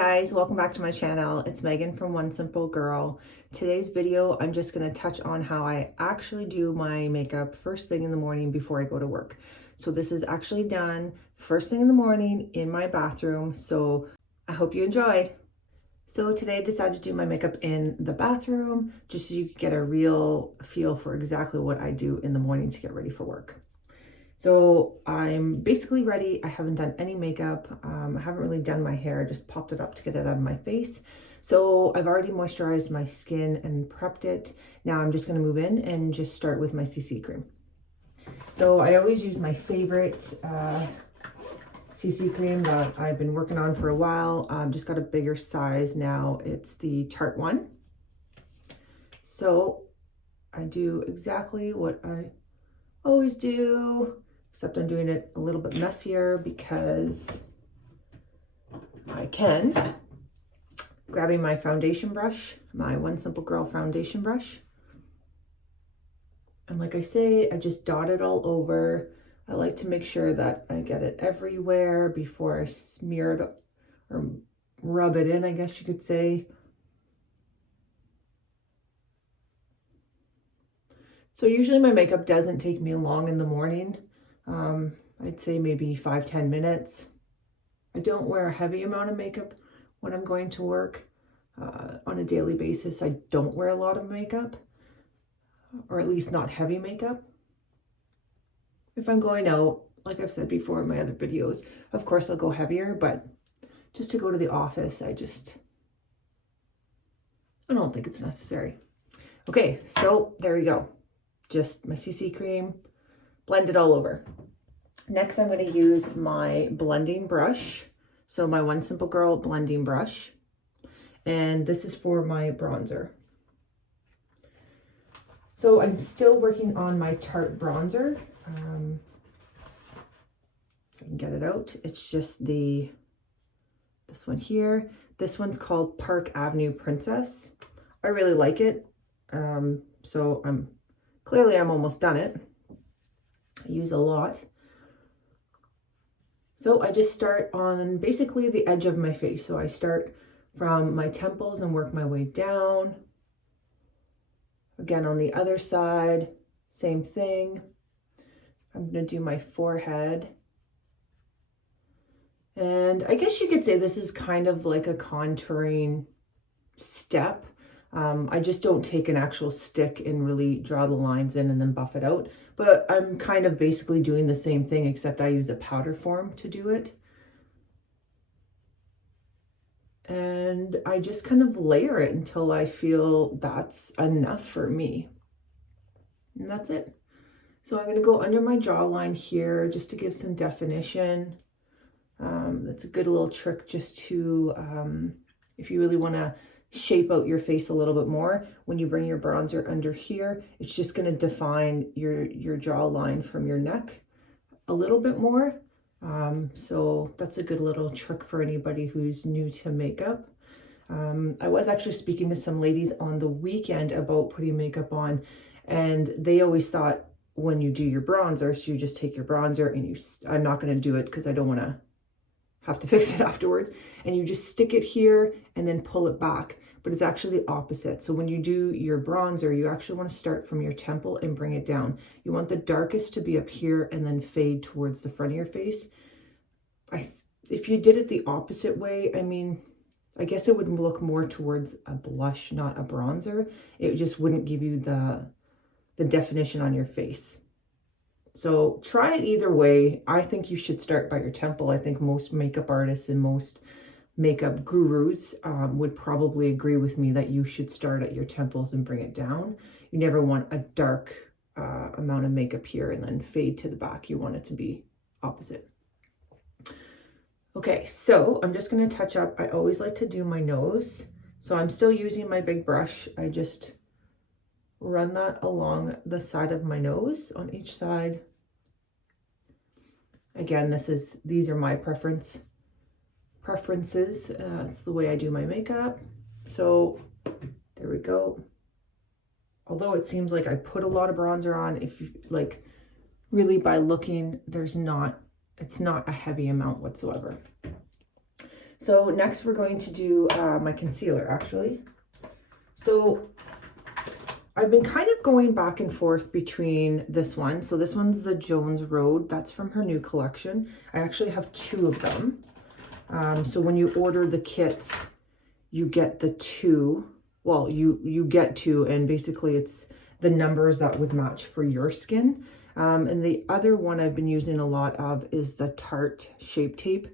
guys, welcome back to my channel. It's Megan from One Simple Girl. Today's video, I'm just going to touch on how I actually do my makeup first thing in the morning before I go to work. So this is actually done first thing in the morning in my bathroom, so I hope you enjoy. So today I decided to do my makeup in the bathroom just so you could get a real feel for exactly what I do in the morning to get ready for work. So I'm basically ready. I haven't done any makeup. I haven't really done my hair, just popped it up to get it out of my face. So I've already moisturized my skin and prepped it. Now I'm just gonna move in and just start with my CC cream. So I always use my favorite CC cream that I've been working on for a while. Just got a bigger size now. It's the Tarte one. So I do exactly what I always do, except I'm doing it a little bit messier because I can. Grabbing my foundation brush, my One Simple Girl foundation brush. And like I say, I just dot it all over. I like to make sure that I get it everywhere before I smear it or rub it in, I guess you could say. So usually my makeup doesn't take me long in the morning. I'd say maybe 5-10 minutes. I don't wear a heavy amount of makeup when I'm going to work. On a daily basis, I don't wear a lot of makeup, or at least not heavy makeup. If I'm going out, like I've said before in my other videos, of course I'll go heavier, but just to go to the office, I don't think it's necessary. Okay, so there we go. Just my CC cream, blend it all over. Next, I'm going to use my blending brush. So my One Simple Girl blending brush. And this is for my bronzer. So I'm still working on my Tarte Bronzer. If I can get it out. It's just this one here. This one's called Park Avenue Princess. I really like it. So I'm almost done it. I use a lot. So I just start on basically the edge of my face. So I start from my temples and work my way down. Again, on the other side, same thing. I'm going to do my forehead. And I guess you could say this is kind of like a contouring step. I just don't take an actual stick and really draw the lines in and then buff it out. But I'm kind of basically doing the same thing, except I use a powder form to do it. And I just kind of layer it until I feel that's enough for me. And that's it. So I'm going to go under my jawline here just to give some definition. That's a good little trick just to, if you really want to shape out your face a little bit more, when you bring your bronzer under here, it's just going to define your jawline from your neck a little bit more. So that's a good little trick for anybody who's new to makeup. I was actually speaking to some ladies on the weekend about putting makeup on, and they always thought when you do your bronzer, so you just take your bronzer and I'm not going to do it because I don't want to have to fix it afterwards, and you just stick it here and then pull it back. But it's actually the opposite. So when you do your bronzer, you actually want to start from your temple and bring it down. You want the darkest to be up here and then fade towards the front of your face. If you did it the opposite way, I mean, I guess it would look more towards a blush, not a bronzer. It just wouldn't give you the definition on your face. So try it either way. I think you should start by your temple. I think most makeup artists and most makeup gurus would probably agree with me that you should start at your temples and bring it down. You never want a dark amount of makeup here and then fade to the back. You want it to be opposite. Okay, so I'm just going to touch up. I always like to do my nose. So I'm still using my big brush. I just run that along the side of my nose on each side. Again, these are my preferences. It's the way I do my makeup. So there we go. Although it seems like I put a lot of bronzer on, if you like, really by looking, it's not a heavy amount whatsoever. So next we're going to do my concealer, actually. So I've been kind of going back and forth between this one. So this one's the Jones Road. That's from her new collection. I actually have 2 of them. So when you order the kit, you get the 2. Well, you get 2, and basically it's the numbers that would match for your skin. And the other one I've been using a lot of is the Tarte Shape Tape.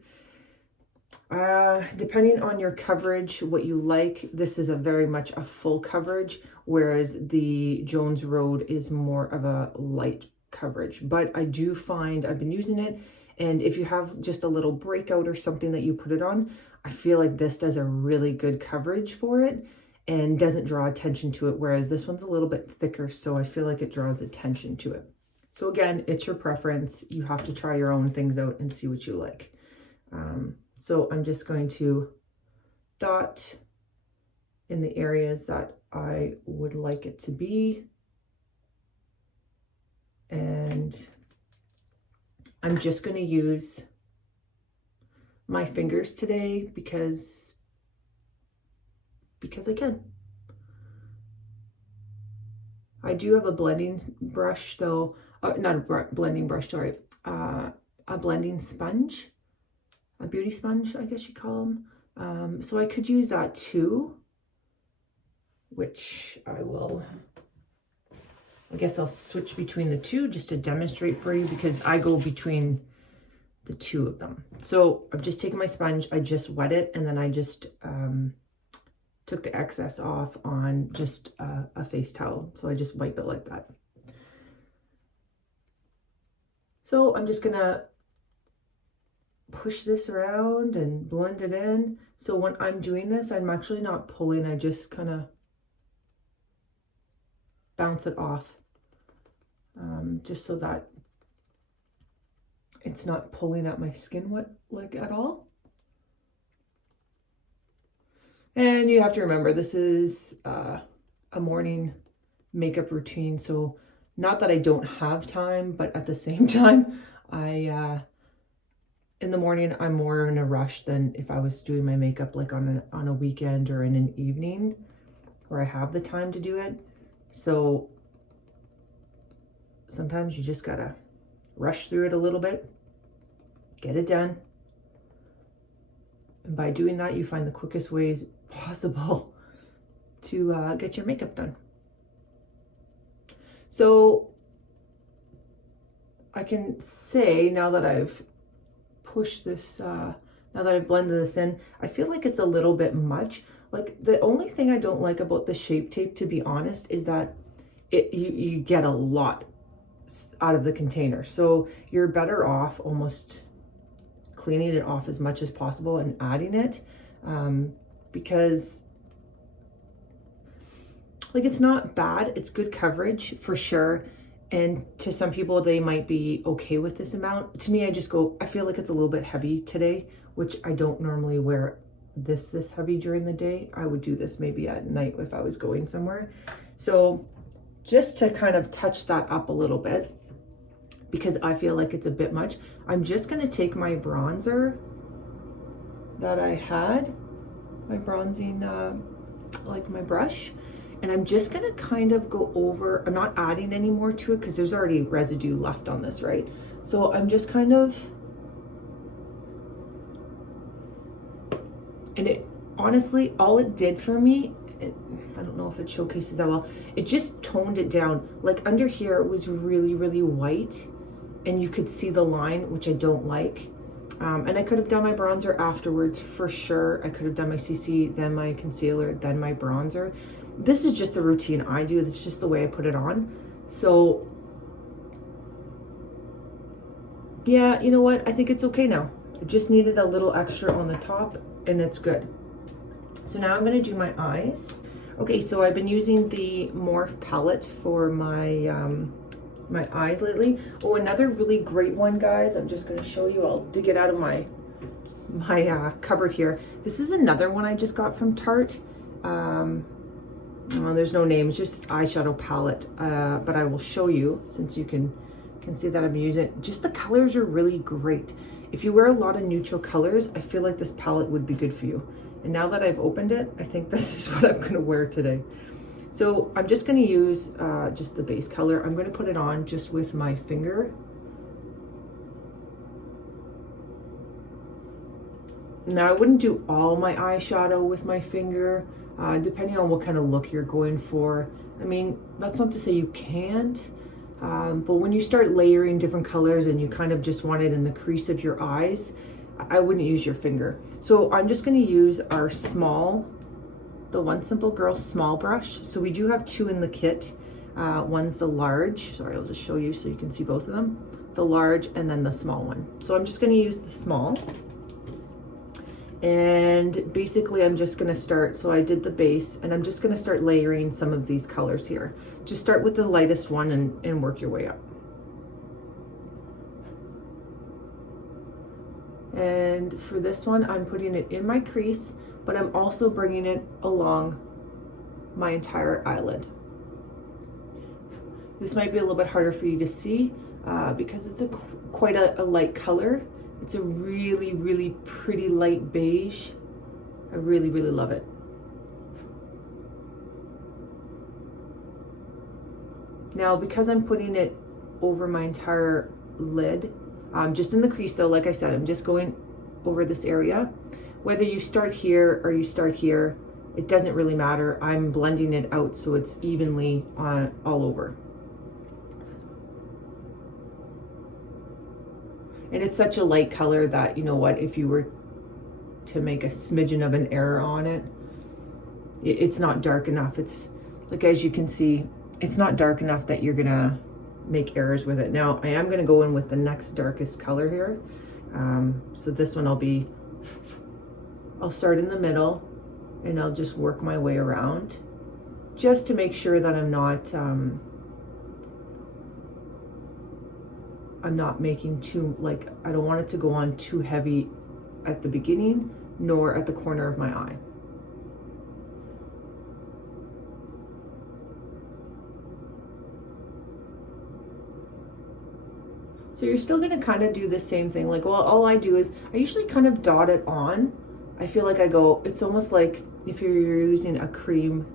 Depending on your coverage, what you like, this is very much a full coverage, whereas the Jones Road is more of a light coverage. But I do find I've been using it, and if you have just a little breakout or something that you put it on, I feel like this does a really good coverage for it and doesn't draw attention to it, whereas this one's a little bit thicker, so I feel like it draws attention to it. So again, it's your preference. You have to try your own things out and see what you like. So I'm just going to dot in the areas that I would like it to be. And I'm just going to use my fingers today because I can. I do have a blending brush though, not a blending brush, sorry, a blending sponge. A beauty sponge, I guess you call them. So I could use that too, which I guess I'll switch between the 2 just to demonstrate for you, because I go between the 2 of them. So I've just taken my sponge, I just wet it, and then I just took the excess off on just a face towel. So I just wipe it like that. So I'm just gonna push this around and blend it in. So when I'm doing this, I'm actually not pulling, I just kind of bounce it off, just so that it's not pulling at my skin like at all. And you have to remember, this is a morning makeup routine, so not that I don't have time, but at the same time, in the morning, I'm more in a rush than if I was doing my makeup like on a weekend or in an evening where I have the time to do it. So sometimes you just gotta rush through it a little bit, get it done. And by doing that, you find the quickest ways possible to get your makeup done. So I can say, now that I've push this, now that I've blended this in, I feel like it's a little bit much. Like, the only thing I don't like about the Shape Tape, to be honest, is that you get a lot out of the container. So you're better off almost cleaning it off as much as possible and adding it, because like, it's not bad, it's good coverage for sure. And to some people, they might be okay with this amount. To me, I feel like it's a little bit heavy today, which I don't normally wear this heavy during the day. I would do this maybe at night if I was going somewhere. So just to kind of touch that up a little bit, because I feel like it's a bit much, I'm just going to take my bronzer that I had, my bronzing, like my brush, and I'm just gonna kind of go over, I'm not adding any more to it because there's already residue left on this, right? So I'm just kind of, and it honestly, all it did for me, I don't know if it showcases that well, it just toned it down. Like under here, it was really, really white, and you could see the line, which I don't like. And I could have done my bronzer afterwards for sure. I could have done my CC, then my concealer, then my bronzer. This is just the routine I do. It's just the way I put it on. So yeah, you know what? I think it's okay now. I just needed a little extra on the top and it's good. So now I'm going to do my eyes. Okay, so I've been using the Morphe palette for my my eyes lately. Oh, another really great one, guys. I'm just going to show you. I'll dig it out of my cupboard here. This is another one I just got from Tarte. Well, there's no name, it's just eyeshadow palette, but I will show you since you can can see that I'm using, just the colors are really great. If you wear a lot of neutral colors, I feel like this palette would be good for you. And now that I've opened it, I think this is what I'm gonna wear today. So I'm just gonna use just the base color. I'm gonna put it on just with my finger. Now I wouldn't do all my eyeshadow with my finger, depending on what kind of look you're going for. I mean, that's not to say you can't, but when you start layering different colors and you kind of just want it in the crease of your eyes, I wouldn't use your finger. So I'm just gonna use our small, the One Simple Girl small brush. So we do have two in the kit. One's the large, sorry, I'll just show you so you can see both of them. The large and then the small one. So I'm just gonna use the small. And basically I'm just gonna start, so I did the base and I'm just gonna start layering some of these colors here. Just start with the lightest one and work your way up. And for this one, I'm putting it in my crease, but I'm also bringing it along my entire eyelid. This might be a little bit harder for you to see because it's quite a light color. It's a really, really pretty light beige. I really, really love it. Now, because I'm putting it over my entire lid, just in the crease though, like I said, I'm just going over this area. Whether you start here or you start here, it doesn't really matter. I'm blending it out so it's evenly all over. And it's such a light color that, you know what, if you were to make a smidgen of an error on it, it's not dark enough. It's like, as you can see, it's not dark enough that you're gonna make errors with it. Now, I am gonna go in with the next darkest color here. So this one I'll start in the middle and I'll just work my way around just to make sure that I'm not making too, like, I don't want it to go on too heavy at the beginning nor at the corner of my eye. So you're still gonna kind of do the same thing. Like, well, all I do is I usually kind of dot it on. I feel like I go, it's almost like if you're using a cream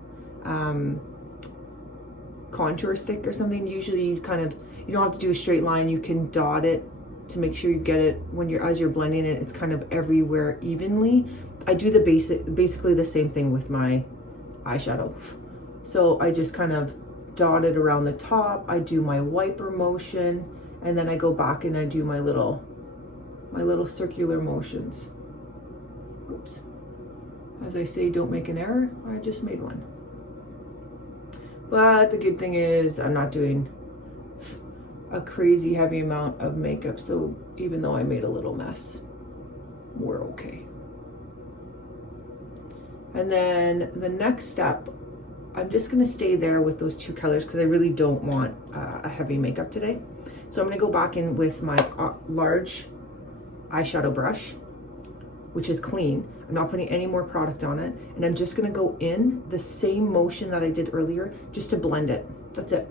contour stick or something, usually you don't have to do a straight line. You can dot it to make sure you get it as you're blending it, it's kind of everywhere evenly. I do basically the same thing with my eyeshadow. So I just kind of dot it around the top. I do my wiper motion, and then I go back and I do my little circular motions. Oops. As I say, don't make an error. I just made one. But the good thing is I'm not doing a crazy heavy amount of makeup, so even though I made a little mess, we're okay. And then the next step, I'm just gonna stay there with those two colors because I really don't want a heavy makeup today. So I'm gonna go back in with my large eyeshadow brush, which is clean. I'm not putting any more product on it. And I'm just gonna go in the same motion that I did earlier, just to blend it. That's it.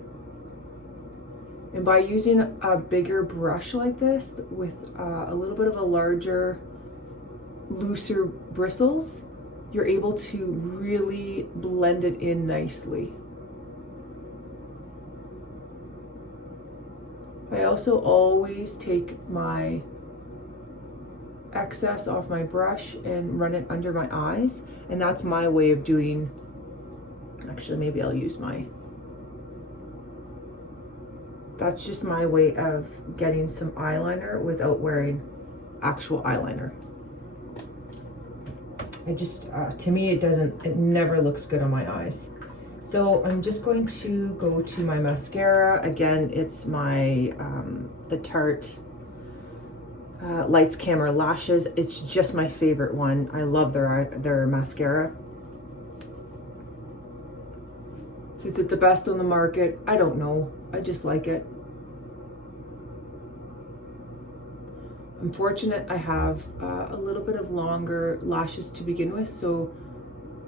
And by using a bigger brush like this with a little bit of a larger, looser bristles, you're able to really blend it in nicely. I also always take my excess off my brush and run it under my eyes, and that's my way of doing, actually maybe I'll use that's just my way of getting some eyeliner without wearing actual eyeliner. To me, it never looks good on my eyes. So I'm just going to go to my mascara. Again, it's my, the Tarte Lights Camera Lashes. It's just my favorite one. I love their mascara. Is it the best on the market? I don't know. I just like it. I'm fortunate I have a little bit of longer lashes to begin with, so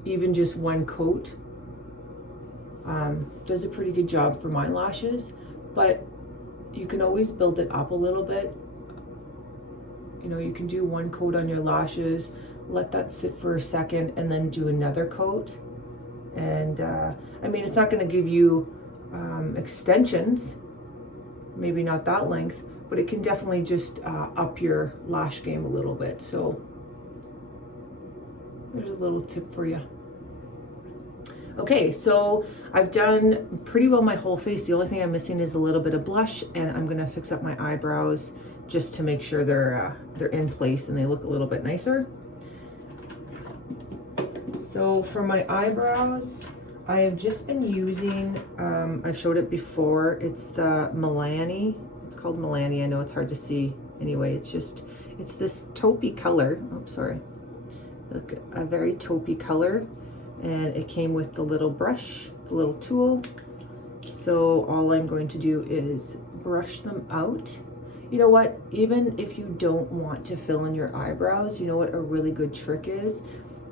even just one coat does a pretty good job for my lashes. But you can always build it up a little bit. You know, you can do one coat on your lashes, let that sit for a second, and then do another coat. And I mean, it's not going to give you extensions, maybe not that length, but it can definitely just up your lash game a little bit. So there's a little tip for you. Okay, so I've done pretty well my whole face. The only thing I'm missing is a little bit of blush, and I'm gonna fix up my eyebrows just to make sure they're in place and they look a little bit nicer. So for my eyebrows, I have just been using, I've showed it before, it's the Milani. It's called Milani. I know it's hard to see. Anyway, it's this taupey color. Oh, sorry. Look, a very taupey color. And it came with the little brush, the little tool. So all I'm going to do is brush them out. You know what? Even if you don't want to fill in your eyebrows, you know what a really good trick is?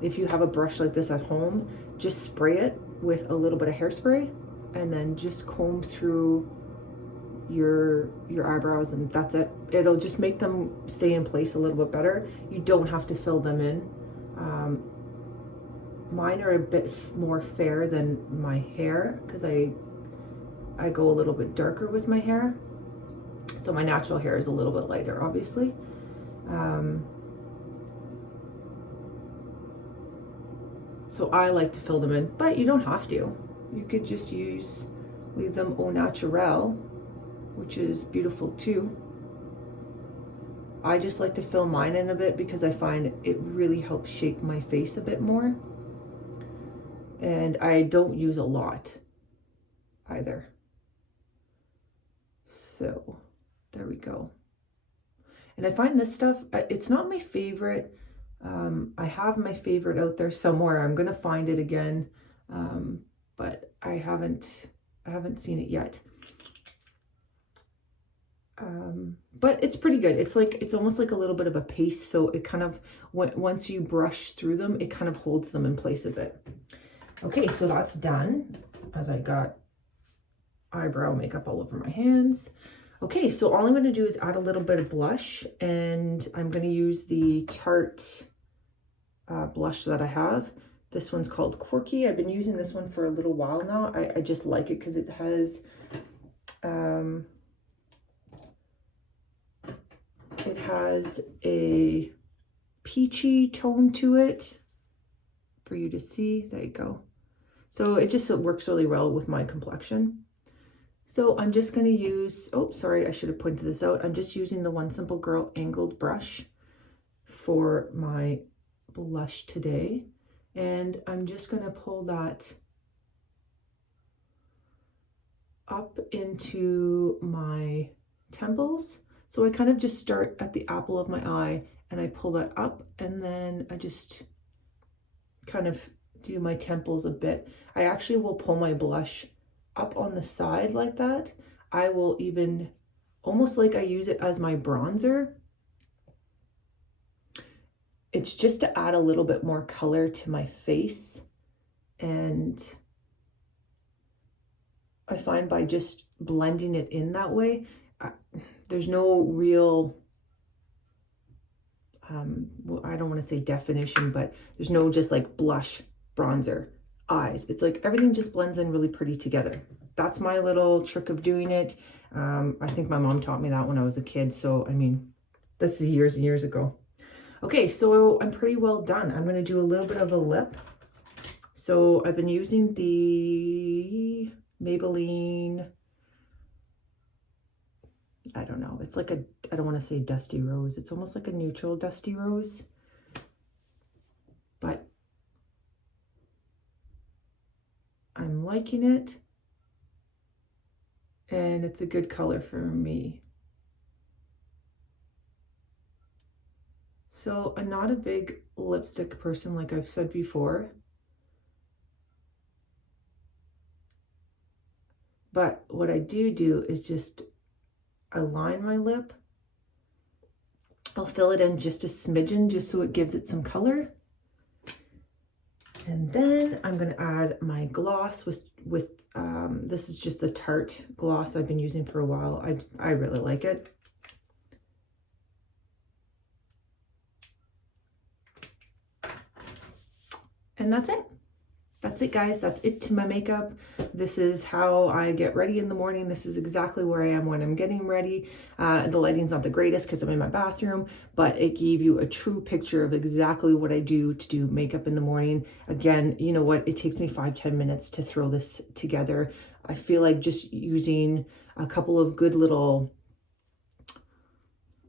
If you have a brush like this at home, just spray it with a little bit of hairspray and then just comb through your eyebrows, and that's it. It'll just make them stay in place a little bit better. You don't have to fill them in. Mine are a bit more fair than my hair because I go a little bit darker with my hair. So my natural hair is a little bit lighter, obviously. So I like to fill them in, but you don't have to. You could just leave them au naturel, which is beautiful too. I just like to fill mine in a bit because I find it really helps shape my face a bit more. And I don't use a lot either. So there we go. And I find this stuff, it's not my favorite. I have my favorite out there somewhere. I'm gonna find it again, but I haven't seen it yet. But it's pretty good. It's almost like a little bit of a paste. So it kind of, once you brush through them, it kind of holds them in place a bit. Okay, so that's done, as I got eyebrow makeup all over my hands. Okay, so all I'm going to do is add a little bit of blush, and I'm going to use the Tarte blush that I have. This one's called Quirky. I've been using this one for a little while now. I just like it because it has a peachy tone to it for you to see. There you go. So it works really well with my complexion. So I'm just going to use, oh, sorry, I should have pointed this out. I'm just using the One Simple Girl angled brush for my blush today. And I'm just going to pull that up into my temples. So I kind of just start at the apple of my eye and I pull that up, and then I just kind of do my temples a bit. I actually will pull my blush up on the side like that. I will even, almost like I use it as my bronzer. It's just to add a little bit more color to my face. And I find by just blending it in that way, there's no real, well, I don't want to say definition, but there's no just like blush, bronzer, eyes. It's like everything just blends in really pretty together. That's my little trick of doing it. I think my mom taught me that when I was a kid. So, I mean, this is years and years ago. Okay, so I'm pretty well done. I'm going to do a little bit of a lip. So I've been using the Maybelline, I don't know. It's like I don't want to say dusty rose. It's almost like a neutral dusty rose. But I'm liking it. And it's a good color for me. So I'm not a big lipstick person, like I've said before. But what I do is just align my lip. I'll fill it in just a smidgen, just so it gives it some color. And then I'm going to add my gloss with this is just the Tarte gloss I've been using for a while. I really like it. And that's it. That's it, guys. That's it to my makeup. This is how I get ready in the morning. This is exactly where I am when I'm getting ready. The lighting's not the greatest because I'm in my bathroom, but it gave you a true picture of exactly what I do to do makeup in the morning. Again, you know what? It takes me 5-10 minutes to throw this together. I feel like just using a couple of good little,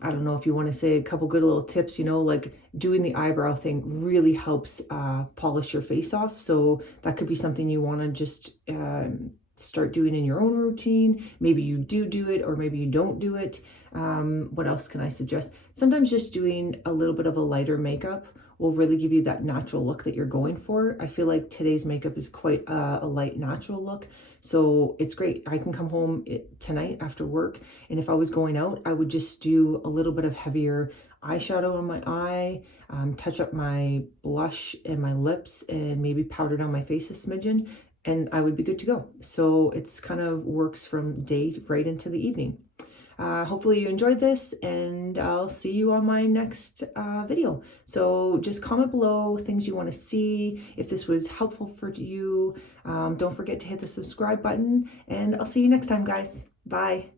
I don't know if you want to say a couple good little tips, you know, like doing the eyebrow thing really helps polish your face off. So that could be something you want to just start doing in your own routine. Maybe you do it, or maybe you don't do it. What else can I suggest? Sometimes just doing a little bit of a lighter makeup will really give you that natural look that you're going for. I feel like today's makeup is quite a light, natural look. So it's great. I can come home tonight after work, and if I was going out, I would just do a little bit of heavier eyeshadow on my eye, touch up my blush and my lips, and maybe powder down my face a smidgen, and I would be good to go. So it's kind of works from day right into the evening. Hopefully you enjoyed this, and I'll see you on my next video. So just comment below things you want to see, if this was helpful for you. Don't forget to hit the subscribe button, and I'll see you next time, guys. Bye.